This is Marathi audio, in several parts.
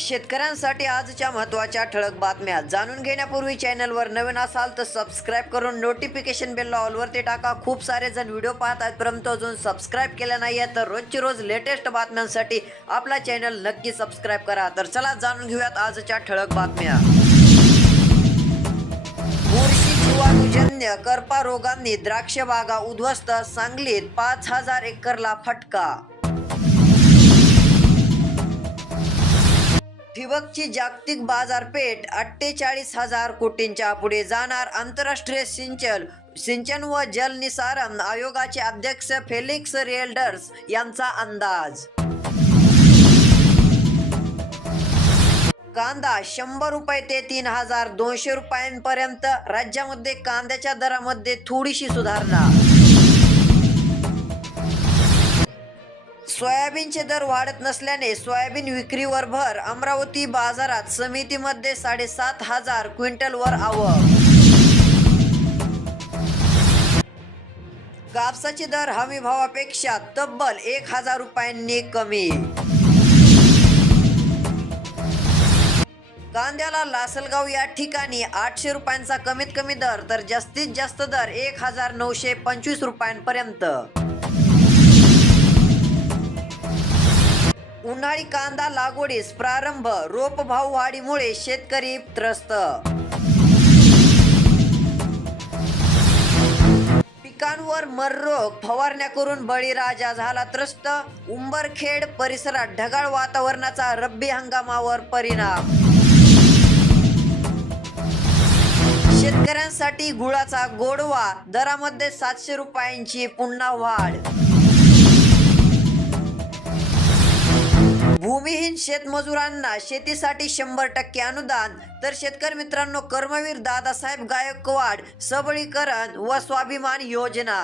शेतकऱ्यांसाठी आजच्या महत्त्वाच्या ठळक बातम्या जाणून घेण्यापूर्वी चॅनलवर नवीन असाल तर सबस्क्राईब करून नोटिफिकेशन बेल ऑलवरती टाका. खूप सारे जण व्हिडिओ पाहत आहेत परंतु अजून सबस्क्राईब केल्या नाही आहे तर रोजची रोज लेटेस्ट बातम्यांसाठी आपला चॅनल नक्की सबस्क्राईब करा. तर चला जाणून घेऊयात आजच्या ठळक बातम्या. बुरशी जीवाणूजन्य करपा रोगांनी द्राक्ष बागा उद्ध्वस्त सांगलीत पाच हजार एकरला फटका. ठिबकची जागतिक बाजारपेठ अठ्ठेचाळीस हजार कोटींच्या पुढे जाणार. आंतरराष्ट्रीय सिंचन सिंचन व जलनिसारण आयोगाचे अध्यक्ष फेलिक्स रेल्डर्स यांचा अंदाज. कांदा शंभर रुपये ते तीन हजार दोनशे रुपयांपर्यंत. राज्यामध्ये कांद्याच्या दरामध्ये थोडीशी सुधारणा. सोयाबीनचे दर वाढत नसल्याने सोयाबीन विक्रीवर भर अमरावती बाजारात समितीमध्ये साडेसात हजार क्विंटलवर आवक. कापसाचे दर हमी भावापेक्षा तब्बल एक हजार रुपयांनी कमी. कांद्याला लासलगाव या ठिकाणी आठशे रुपयांचा कमीत कमी दर तर जास्तीत जास्त दर एक हजार नऊशे पंचवीस रुपयांपर्यंत. उन्हाळी कांदा लागवडीस प्रारंभ रोप भाव वाढीमुळे शेतकरी त्रस्त. पिकांवर मररोग फवारण्या करून बळीराजा झाला त्रस्त. उंबरखेड परिसरात ढगाळ वातावरणाचा रब्बी हंगामावर परिणाम. शेतकऱ्यांसाठी गुळाचा गोडवा दरामध्ये सातशे रुपयांची पुन्हा वाढ. भूमिहीन शेतमजुरांना शेतीसाठी शंभर टक्के अनुदान. तर शेतकरी मित्रांनो कर्मवीर दादासाहेब गायकवाड सबळीकरण व स्वाभिमान योजना.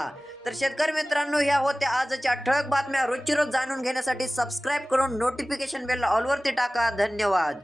तर शेतकरी मित्रांनो ह्या होत्या आजच्या ठळक बातम्या. रोजची रोज जाणून घेण्यासाठी सबस्क्राईब करून नोटिफिकेशन बेल ऑलवरती टाका. धन्यवाद.